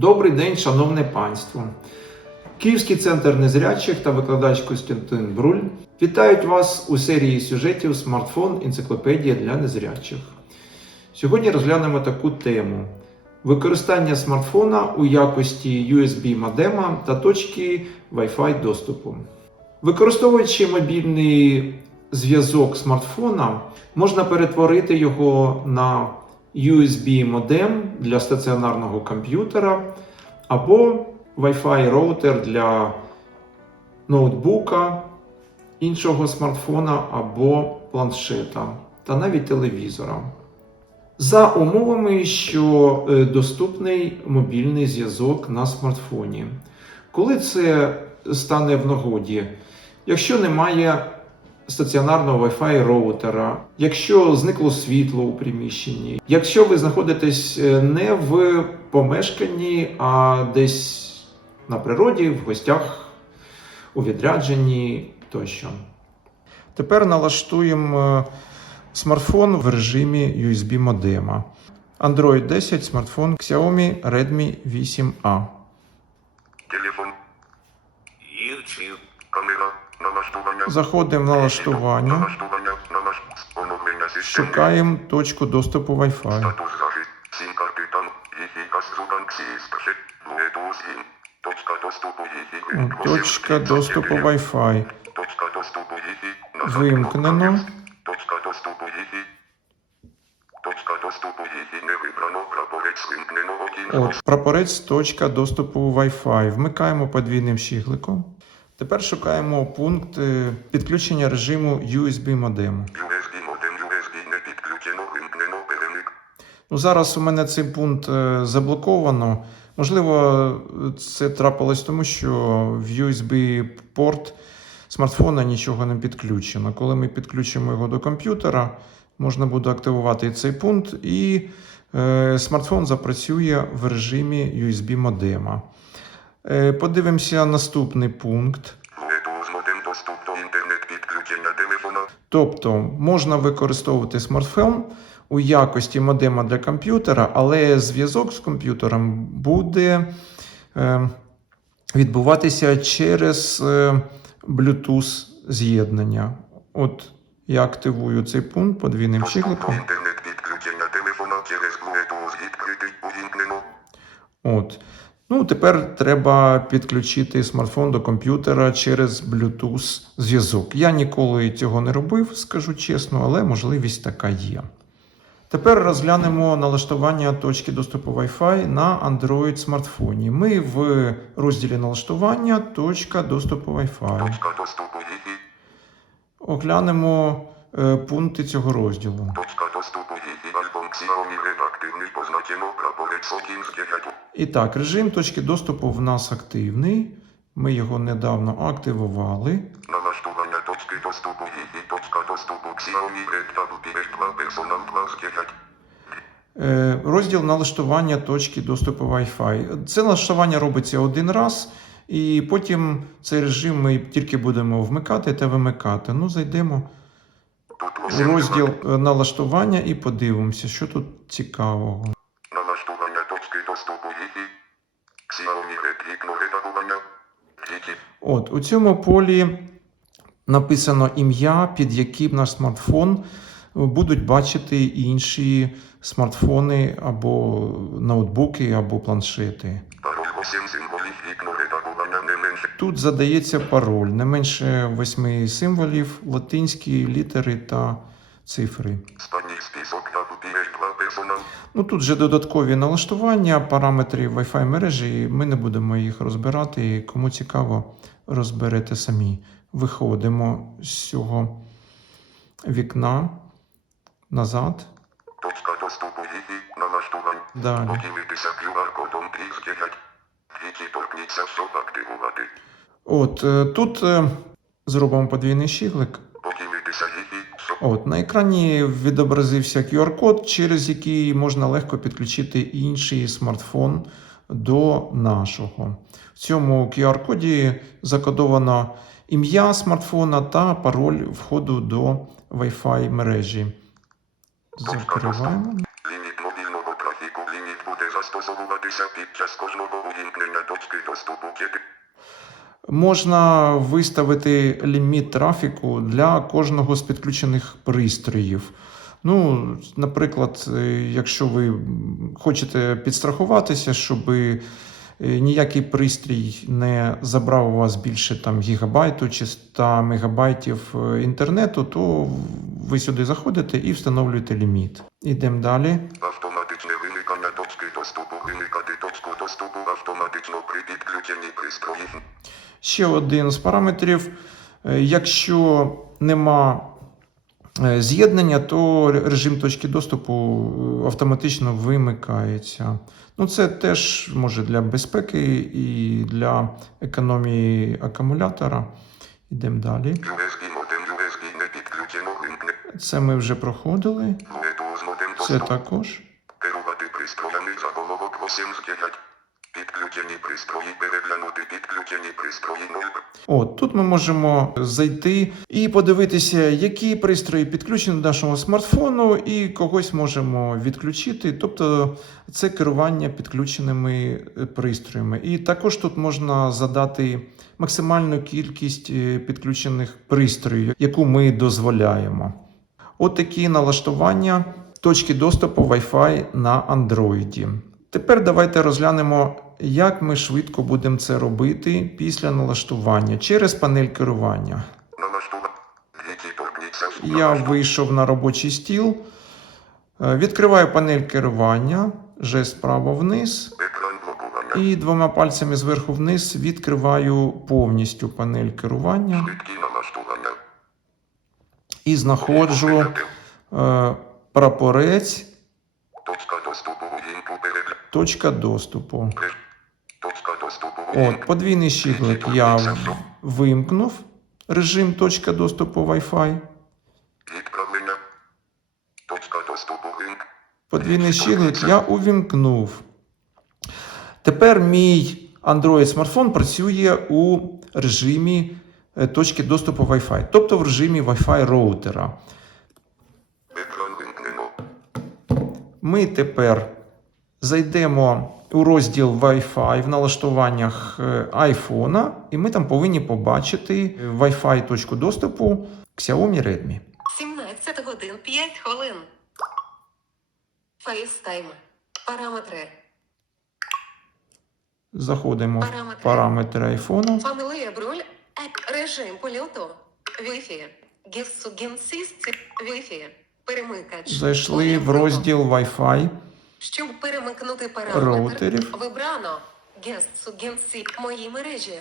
Добрий день, шановне панство! Київський центр незрячих та викладач Костянтин Бруль вітають вас у серії сюжетів Смартфон Енциклопедія для незрячих. Сьогодні розглянемо таку тему: використання смартфона у якості USB модема та точки Wi-Fi доступу. Використовуючи мобільний зв'язок смартфона, можна перетворити його на USB модем для стаціонарного комп'ютера або Wi-Fi роутер для ноутбука, іншого смартфона або планшета та навіть телевізора. За умовами, що е, доступний мобільний зв'язок на смартфоні. Коли це стане в нагоді? Якщо немає стаціонарного Wi-Fi роутера, якщо зникло світло у приміщенні, якщо ви знаходитесь е, не в помешканні, а десь на природі, в гостях, у відрядженні тощо. Тепер налаштуємо е, смартфон в режимі USB модема. Android 10 смартфон Xiaomi Redmi 8A. Телефон. YouTube. Заходимо в налаштування, шукаємо точку доступу Wi-Fi. Точка доступу Wi-Fi. Вимкнено. Точка доступу їхі. Точка доступу їхі. Не вибрано. Прапорець вимкнено. От, прапорець точка доступу Wi-Fi. Вмикаємо подвійним щігликом. Тепер шукаємо пункт підключення режиму USB модему. USB модем. USB не підключено. Вимкнено. Перемик. Ну, зараз у мене цей пункт е, заблоковано. Можливо, це трапилось тому, що в USB-порт смартфона нічого не підключено. Коли ми підключимо його до комп'ютера, можна буде активувати і цей пункт, і е, смартфон запрацює в режимі USB модема. Е, подивимося наступний пункт. Інтернет підключення телефона. Тобто можна використовувати смартфон у якості модема для комп'ютера, але зв'язок з комп'ютером буде е, відбуватися через е, Bluetooth з'єднання. От я активую цей пункт подвійним Доступ інтернет підключення телефона через Bluetooth відкритий увімкнено. От. Ну, тепер треба підключити смартфон до комп'ютера через Bluetooth зв'язок. Я ніколи цього не робив, скажу чесно, але можливість така є. Тепер розглянемо налаштування точки доступу Wi-Fi на Android смартфоні. Ми в розділі налаштування точка доступу Wi-Fi. Точка доступу. Оглянемо пункти цього розділу. Точка доступу їхі. Альбом Xiaomi Red позначено прапорець 1 з 9. І так, режим точки доступу в нас активний. Ми його недавно активували. Налаштування точки доступу їхі. Точка доступу Xiaomi Red та WPF 2 персонал 2 з 9. Е, Розділ налаштування точки доступу Wi-Fi. Це налаштування робиться один раз, і потім цей режим ми тільки будемо вмикати та вимикати. Ну, зайдемо Тут у 8 розділ е, налаштування і подивимося, що тут цікавого. Налаштування точки доступу їхі. Xiaomi Red вікно редагування. От у цьому полі написано ім'я, під яким наш смартфон будуть бачити інші смартфони або ноутбуки, або планшети. Пароль 8 символів вікно. Тут задається пароль не менше восьми символів, латинські літери та цифри. Останній список та WPF 2 персонал. Ну тут же додаткові налаштування, параметрів Wi-Fi мережі. Ми не будемо їх розбирати. Кому цікаво, розберете самі. Виходимо з цього вікна назад. Точка доступу їхі. Налаштувань. Далі. Поділитися QR-кодом 3 з 9. Двічі щоб активувати. От е, тут е, зробимо подвійний щіглик. От на екрані відобразився QR-код, через який можна легко підключити інший смартфон до нашого. В цьому QR-коді закодовано ім'я смартфона та пароль входу до Wi-Fi мережі. Закриваємо. Під час кожного увімкнення точки доступу. Можна виставити ліміт трафіку для кожного з підключених пристроїв. Ну, наприклад, е, якщо ви хочете підстрахуватися, щоб е, ніякий пристрій не забрав у вас більше там, гігабайту чи 100 мегабайтів е, інтернету, то ви сюди заходите і встановлюєте ліміт. Ідемо далі. Автоматичне доступу автоматично при підключенні пристроїв. Ще один з параметрів. Е, Якщо нема е, з'єднання, то режим точки доступу е, автоматично вимикається. Ну, це теж може для безпеки і для економії акумулятора. Йдемо далі. Це ми вже проходили. Це також. Пристрої переглянути підключені пристрої 0. От тут ми можемо зайти і подивитися, які пристрої підключені до нашого смартфону, і когось можемо відключити. Тобто це керування підключеними е, пристроями. І також тут можна задати максимальну кількість е, підключених пристроїв, яку ми дозволяємо. От такі налаштування точки доступу Wi-Fi на Android. Тепер давайте розглянемо, як ми швидко будемо це робити після налаштування через панель керування. Я вийшов на робочий стіл, е, відкриваю панель керування, жест справа вниз, і двома пальцями зверху вниз відкриваю повністю панель керування і знаходжу е, прапорець, Точка доступу точка доступу. От, подвійний щиглик я вимкнув режим точка доступу Wi-Fi. Подвійний щиглик я увімкнув. Тепер мій Android смартфон працює у режимі е, точки доступу Wi-Fi, тобто в режимі Wi-Fi роутера. Ми тепер зайдемо у розділ Wi-Fi в налаштуваннях е, iPhone, і ми там повинні побачити Wi-Fi точку доступу Xiaomi Redmi. 17 годин 5 хвилин. FaceTime. Параметри. Заходимо в Параметри. параметри iPhone. Фамілія бруль. Режим польоту. Wi-Fi. Гіссугінсіст. Wi-Fi. Перемикач. Зайшли в розділ Wi-Fi. Щоб перемикнути параметр. Роутерів. Вибрано. Гіссугінсі. Мої мережі.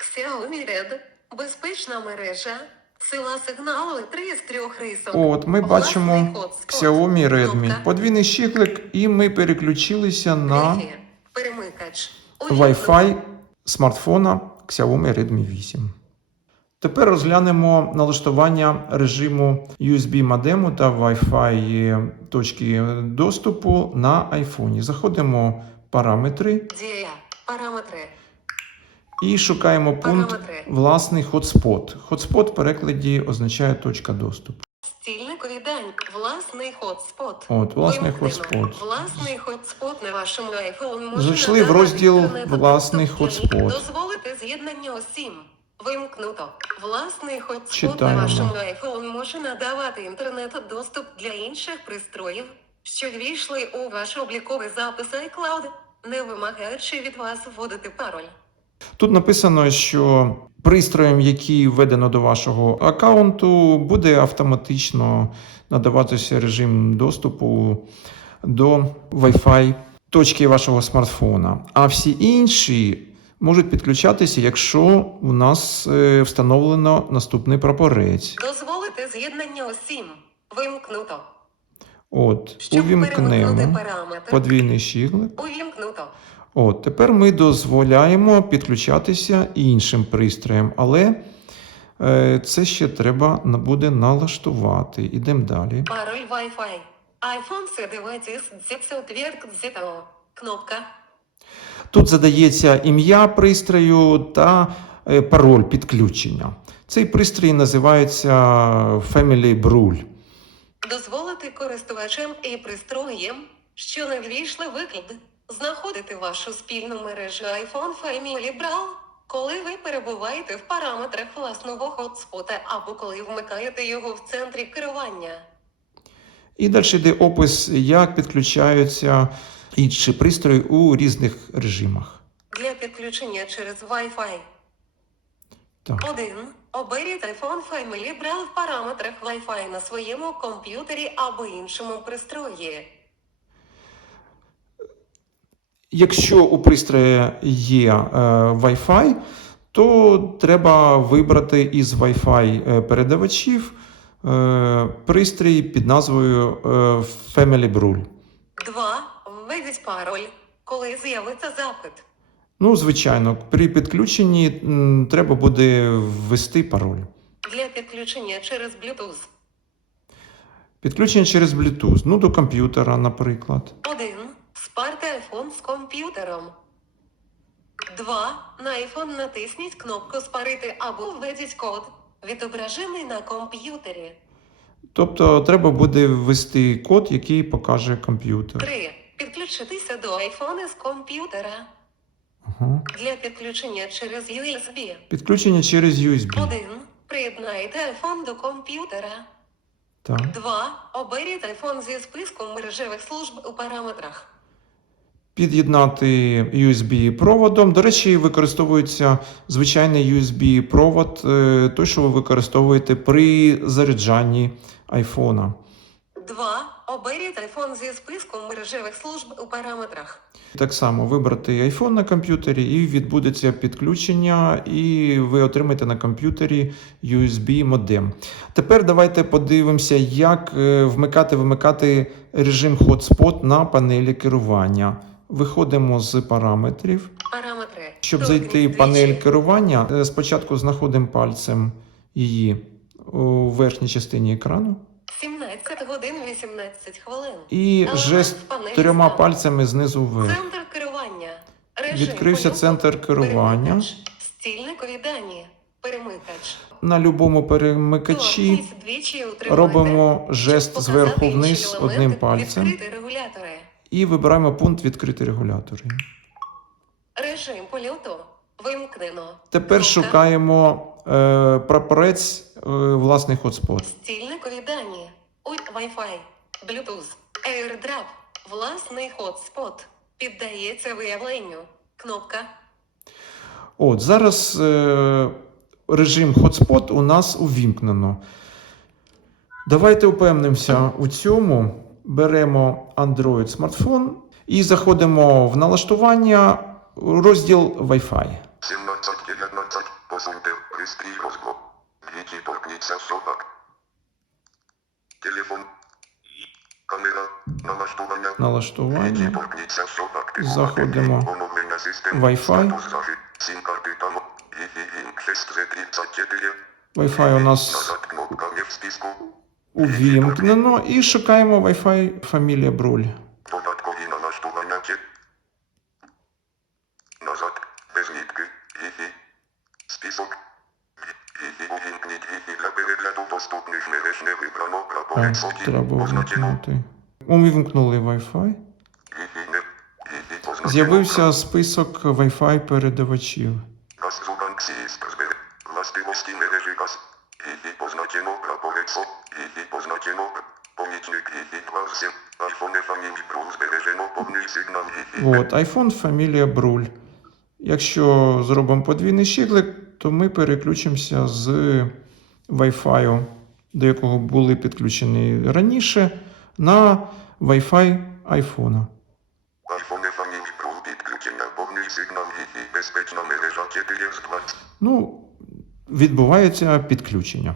Xiaomi Red. Безпечна мережа. Сила сигналу 3 з 3 рисок. От ми бачимо. Xiaomi Redmi. Подвійний щиклик, і ми переключилися на. Wi-Fi смартфона Xiaomi Redmi 8. Тепер розглянемо налаштування режиму USB модему та Wi-Fi точки доступу на iPhone. Заходимо в параметри Дія. Параметри. і шукаємо пункт Параметри. власний хотспот. Хотспот в перекладі означає точка доступу. Стільникові дань. Власний хотспот. От, власний хотспот. Власний хотспот на вашому iPhone може Зайшли в розділ «Власний хотспот». Дозволити з'єднання осім. Вимкнуто. Власний хотспот на вашому iPhone може надавати інтернету доступ для інших пристроїв, що ввійшли у ваш обліковий запис iCloud, не вимагаючи від вас вводити пароль. Тут написано, що пристроєм, який введено до вашого аккаунту, буде автоматично надаватися режим доступу до Wi-Fi точки вашого смартфона. А всі інші можуть підключатися, якщо у нас е, встановлено наступний прапорець. Дозволити з'єднання осім. Вимкнуто. От, Щоб увімкнемо подвійний щіглик. Увімкнуто. От, тепер ми дозволяємо підключатися іншим пристроям, але е, це ще треба буде налаштувати. Ідемо далі. Пароль Wi-Fi. iPhone девайс зетсотвертзетало. Кнопка. Тут задається ім'я пристрою та е, пароль підключення. Цей пристрій називається Family Brule. Дозволити користувачам і пристроєм, що не ввійшли виклик, знаходити вашу спільну мережу iPhone Family Brawl, коли ви перебуваєте в параметрах власного хотспота або коли вмикаєте його в центрі керування. І далі йде опис, як підключаються інші пристрої у різних режимах. Для підключення через Wi-Fi. Так. 1. Оберіть iPhone Family Brawl в параметрах Wi-Fi на своєму комп'ютері або іншому пристрої. Якщо у пристрої є е, Wi-Fi, то треба вибрати із Wi-Fi е, передавачів е, пристрій під назвою е, Family Brule. 2. Введіть пароль, коли з'явиться запит. Ну, звичайно, при підключенні м, треба буде ввести пароль. Для підключення через Bluetooth. Підключення через Bluetooth, ну до комп'ютера, наприклад. 1. Спарте iPhone з комп'ютером. 2. На iPhone натисніть кнопку Спарити або введіть код, відображений на комп'ютері. Тобто треба буде ввести код, який покаже комп'ютер. 3. Підключитися до iPhone з комп'ютера. Ага. Для підключення через USB. Підключення через USB. 1. Приєднайте iPhone до комп'ютера. Так. 2. Оберіть iPhone зі списку мережевих служб у параметрах. Під'єднати USB проводом. До речі, використовується звичайний USB провод, е, той, що ви використовуєте при заряджанні айфона. 2. Оберіть iPhone зі списку мережевих служб у параметрах. Так само вибрати iPhone на комп'ютері і відбудеться підключення, і ви отримаєте на комп'ютері USB модем. Тепер давайте подивимося, як е, вмикати-вимикати режим Hotspot на панелі керування. Виходимо з параметрів. Параметри. Щоб зайти в панель керування, е, спочатку знаходимо пальцем її у верхній частині екрану 17 годин 18 хвилин. і жест трьома пальцями знизу вверх. Центр керування. Режим Відкрився центр керування. Стільникові дані. Перемикач. На будь-якому перемикачі робимо жест зверху вниз одним пальцем і вибираємо пункт відкрити регулятори. Режим польоту. Вимкнено. Тепер Кнопка. шукаємо е, прапорець е, власний хотспот. Стільникові дані. Ой, Wi-Fi. Bluetooth. AirDrop. Власний хотспот. Піддається виявленню. Кнопка. От зараз е, режим хотспот у нас увімкнено. Давайте упевнимося у цьому. Беремо Android смартфон і заходимо в налаштування розділ Wi-Fi. 17-19, посуньте, пристрій розблок. Двічі торкніться собак. Телефон. Камера. Налаштування. Налаштування. Заходимо. Wi-Fi. Wi-Fi у нас увімкнено і шукаємо Wi-Fi фамілія Бруль. Треба Позначено. Увімкнули Wi-Fi. З'явився список Wi-Fi передавачів. Газ Зубан Сістер збере. Властивості мережі газ. Wi-Fi позначено. Прапорець со. Позначено. Помічник Wi-Fi 27. iPhone Family збережено повний сигнал Wi-Fi. От, iPhone фамілія Бруль. Якщо зробимо подвійний щиглик, то ми переключимося з Wi-Fi, до якого були підключені раніше, на Wi-Fi iPhone. iPhone підключення повний сигнал Wi-Fi. Безпечна мережа 4 з 20. Ну, відбувається підключення.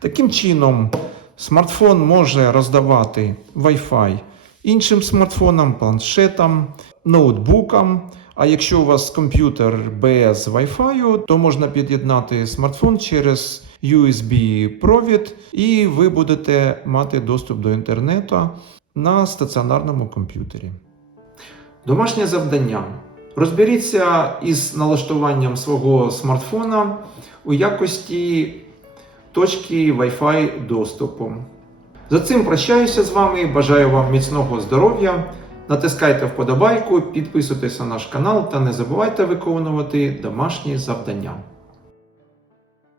Таким чином, смартфон може роздавати Wi-Fi іншим смартфонам, планшетам, ноутбукам. А якщо у вас комп'ютер без Wi-Fi, то можна під'єднати смартфон через USB-провід, і ви будете мати доступ до інтернету на стаціонарному комп'ютері. Домашнє завдання. Розберіться із налаштуванням свого смартфона у якості точки Wi-Fi доступу. За цим прощаюся з вами. Бажаю вам міцного здоров'я. Натискайте вподобайку, підписуйтесь на наш канал та не забувайте виконувати домашні завдання.